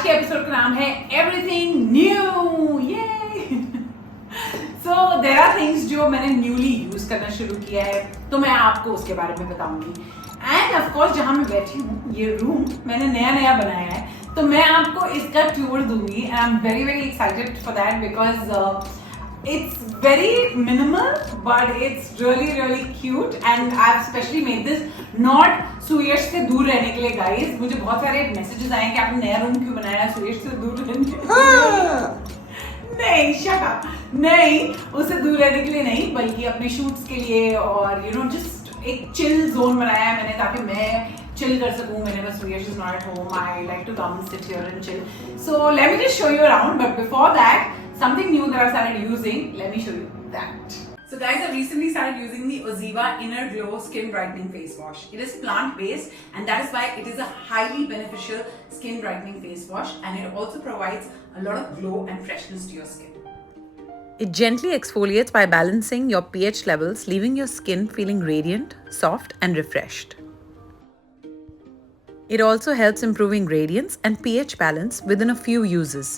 आज के एपिसोड का नाम है एवरीथिंग न्यू। ये सो देयर आर थिंग्स जो मैंने न्यूली यूज करना शुरू किया है, तो मैं आपको उसके बारे में बताऊंगी। एंड ऑफ कोर्स जहां मैं बैठी हूँ, ये रूम मैंने नया बनाया है, तो मैं आपको इसका टूर दूंगी। And I am very very excited for that because it's very minimal but it's really cute and I've specially made this not सुयश से दूर रहने के लिए guys। मुझे बहुत सारे messages आए हैं कि आपने नया रूम क्यों बनाया है सुयश से दूर रहने के लिए। नहीं shut up, नहीं उससे दूर रहने के लिए नहीं, बल्कि अपने shoots के लिए और you know just एक chill zone बनाया है मैंने ताकि मैं chill कर सकूं। मैंने बस सुयश is not at home, I like to come and sit here and chill, so let me just show you around, but before that something new that I started using, let me show you that. So guys, I've recently started using the Oziva Inner Glow Skin Brightening Face Wash. It is plant based and that is why it is a highly beneficial skin brightening face wash, and it also provides a lot of glow and freshness to your skin. It gently exfoliates by balancing your pH levels, leaving your skin feeling radiant, soft and refreshed. It also helps improving radiance and pH balance within a few uses,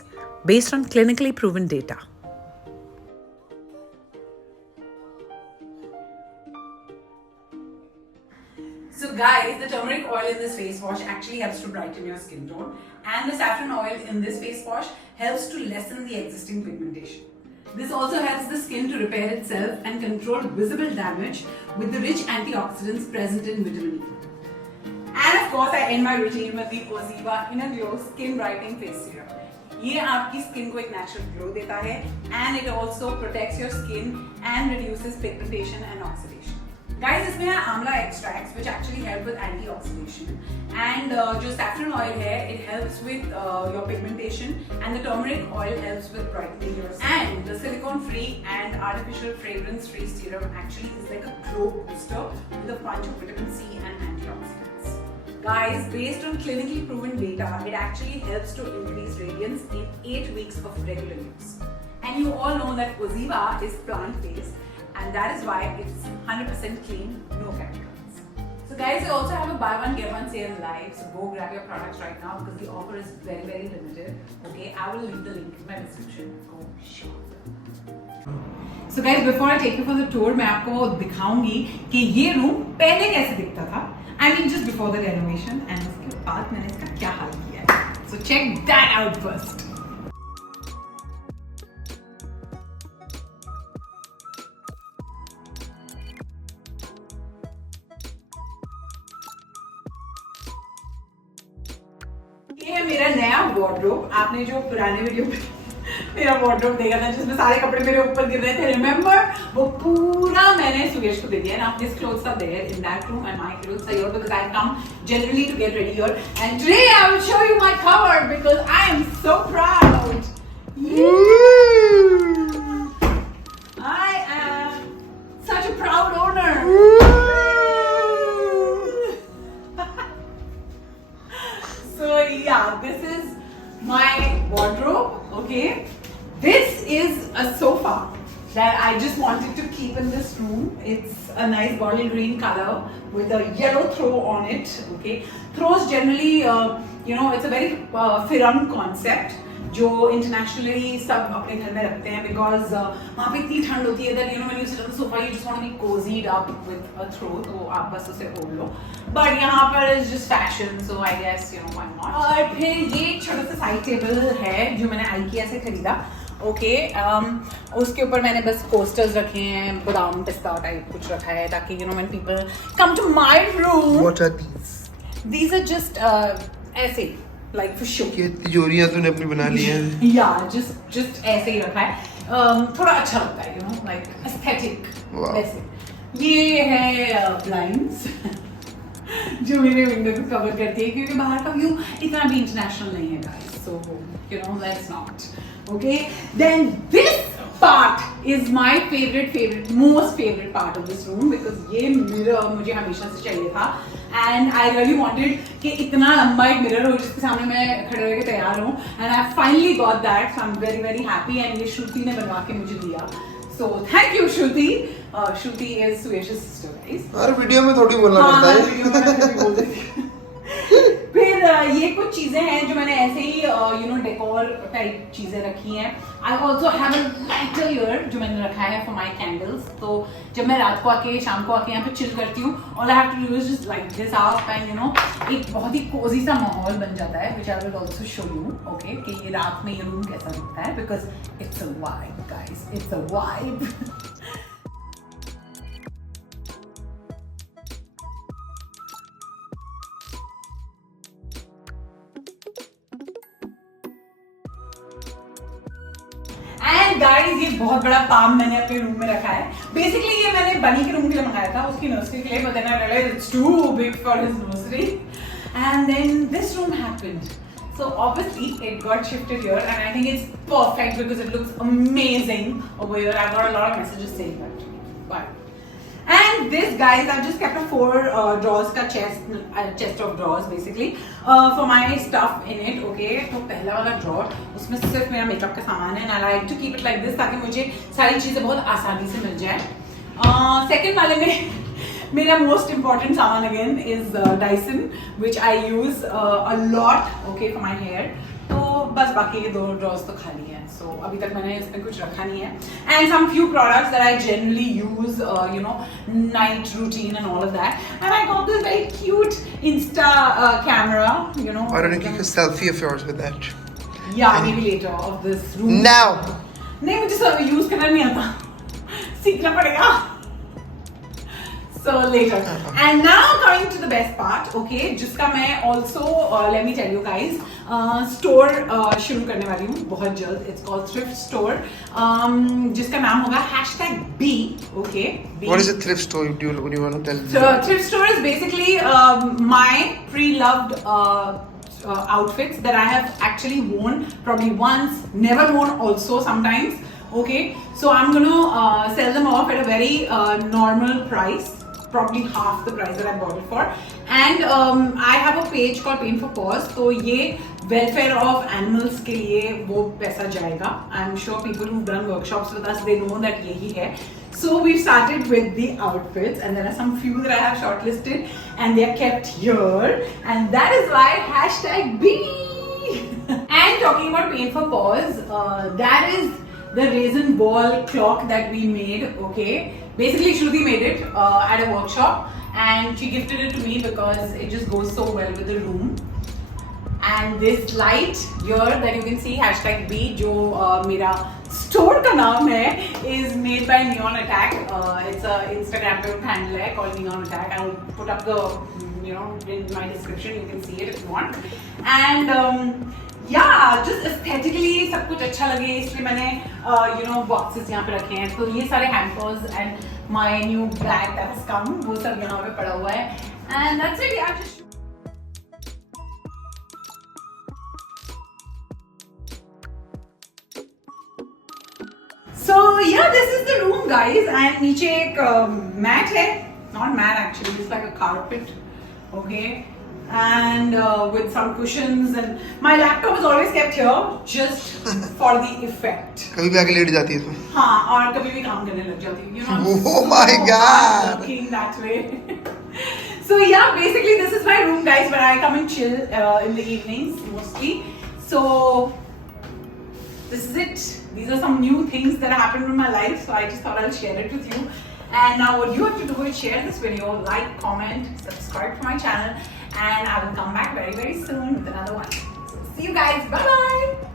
based on clinically proven data. So guys, the turmeric oil in this face wash actually helps to brighten your skin tone, and the saffron oil in this face wash helps to lessen the existing pigmentation. This also helps the skin to repair itself and control visible damage with the rich antioxidants present in vitamin E. And of course, I end my routine with the Oziva Inner Glow Skin Brightening Face Serum. ये आपकी skin को एक natural glow देता है and it also protects your skin and reduces pigmentation and oxidation. Guys, इसमें है amla extracts which actually help with anti oxidation, and जो saffron oil है it helps with your pigmentation and the turmeric oil helps with brightening your skin, and the silicone free and artificial fragrance free serum actually is like a glow booster with a punch of vitamin C and antioxidants. Guys, based on clinically proven data, it actually helps to increase radiance in 8 weeks of regular use. And you all know that Oziva is plant-based, and that is why it's 100% clean, no chemicals. So guys, I also have a buy one get one sale live, so go grab your products right now because the offer is very limited. Okay, I will leave the link in my description. Go shop. So guys, before I take you for the tour, मैं आपको दिखाऊंगी कि ये room पहले कैसे दिखता था। I mean just before the renovation, and उसके बाद मैंने इसका क्या हाल किया है। So check that out first. ये है मेरा नया वार्डरोब। आपने जो पुराने वीडियो में मेरा वार्डरोब देखा था जिसमें सारे कपड़े मेरे ऊपर गिर रहे थे, रिमेंबर, वो पूरा मैंने सुयश को दे दिया। Now his clothes are there in that room and my clothes are here because I come generally to get ready here, and today I will show you my cupboard because I am so proud. I am such a proud owner. So yeah, this is my wardrobe. Okay, this is a sofa that I just wanted to keep in this room. It's a nice bottle green color with a yellow throw on it. Okay, throws generally, you know, it's a very फिरम concept जो internationally सब अपने घर में रखते हैं because वहाँ पे इतनी ठंड होती है that you know when you sit on the sofa you just want to be cozied up with a throw, तो आप बस उसे ओढ़ लो। But यहाँ पर is just fashion, so I guess you know why not। और फिर ये एक छोटा सा साइड टेबल है जो मैंने IKEA से खरीदा। ओके, उसके ऊपर मैंने बस पोस्टर्स रखे हैं, बादाम पिस्ता टाइप कुछ रखा है ताकि you know when people come to my room। What are these? These are just ऐसे like for show। ये तिजोरियां तूने अपनी बना ली हैं? Yeah, just ऐसे ही रखा है, थोड़ा अच्छा लगता है you know like aesthetic वैसे। ये है blinds जो मेरे विंडो को कवर करती है क्योंकि बाहर का व्यू इतना भी इंटरनेशनल नहीं है guys, so you know let's not। Okay, then this part is my most favorite part of this room because ये mirror मुझे हमेशा से चाहिए था and I really wanted कि इतना लंबा एक mirror हो जिसके सामने मैं खड़े होकर तैयार हूँ, and I finally got that, so I'm very happy, and ये श्रुति ने बनवा के मुझे दिया, so thank you Shruti. Shruti is Suyash's sister guys। Her video में थोड़ी बोलना पड़ता है। वीडियो में बोल देती। फिर ये कुछ चीजें हैं जो मैंने ऐसे ही डेकोर टाइप चीजें रखी हैं. I also have a lighter here जो मैंने रखा है for my candles. तो जब मैं रात को आके शाम को आके यहाँ पे chill करती हूँ, all I have to do is just light this up and एक बहुत ही cozy सा माहौल बन जाता है, which I will also show you, okay? कि ये रात में ये रूम कैसा दिखता है, because it's a vibe, guys. It's a vibe. Guys ये बहुत बड़ा पाम मैंने अपने रूम में रखा है. बेसिकली ये मैंने बनी के रूम के लिए मंगाया था, उसकी नर्सरी के लिए, but then I realized it's too big for his nursery. And then this room happened. So obviously it got shifted here and I think it's perfect because it looks amazing over here. I got a lot of messages saying that to me. But and this, guys, I've just kept a 4 drawers का chest of drawers basically for my stuff in it, okay? तो पहला वाला drawer उसमें सिर्फ मेरा makeup का सामान है and I like to keep it like this ताकि मुझे सारी चीजें बहुत आसानी से मिल जाए. Second वाले में मेरा most important सामान again is Dyson, which I use a lot, okay, for my hair. तो बस बाकी ये 2 drawers तो खाली हैं. So अभी तक मैंने इसमें कुछ रखा नहीं है. And some few products that I generally use, night routine and all of that. And I got this very cute Insta camera, Why don't you take a selfie of yours with that? Yeah, maybe later of this room. Now! नहीं मुझे सब use करना नहीं आता. सीखना पड़ेगा. So later. And now coming to the best part, okay, जिसका मैं also let me tell you guys, store शुरू करने वाली हूँ बहुत जल्द. It's called thrift store, जिसका नाम होगा #B, okay. B. What is a thrift store? Do you want to tell? So thrift store is basically my pre-loved outfits that I have actually worn probably once, never worn also sometimes. Okay, so I'm gonna sell them off at a very normal price. Probably half the price that I bought it for. And I have a page called Pain for Paws. तो ये welfare of animals के लिए वो पैसा जाएगा. I'm sure people who've done workshops with us, they know that यही है. So we started with the outfits and there are some few that I have shortlisted and they are kept here. And that is why #B. And talking about Pain for Paws, that is the raisin ball clock that we made, okay. Basically Shruti made it at a workshop and she gifted it to me because it just goes so well with the room. And this light here that you can see #B जो मेरा store का नाम है is made by Neon Attack. It's a Instagram handle है called Neon Attack. I'll put up the in my description, you can see it if you want. And yeah, just aesthetically सब कुछ अच्छा लगे इसलिए मैंने boxes यहाँ पे रखे हैं. तो ये सारे hampers and my new bag that has come वो सब यहाँ पे पड़ा हुआ है. And that's it. Yeah, just so yeah, this is the room, guys. And नीचे एक mat है, not mat actually, it's like a carpet, okay. And with some cushions and my laptop is always kept here just for the effect. कभी भी आके late जाती है इसमें. हाँ, और कभी भी काम करने लग जाती हूँ. Oh my God! Working that way. So yeah, basically this is my room, guys, where I come and chill in the evenings mostly. So this is it. These are some new things that happened in my life, so I just thought I'll share it with you. And now what you have to do is share this video, like, comment, subscribe to my channel, and I will come back very, very soon with another one. So see you guys. Bye bye.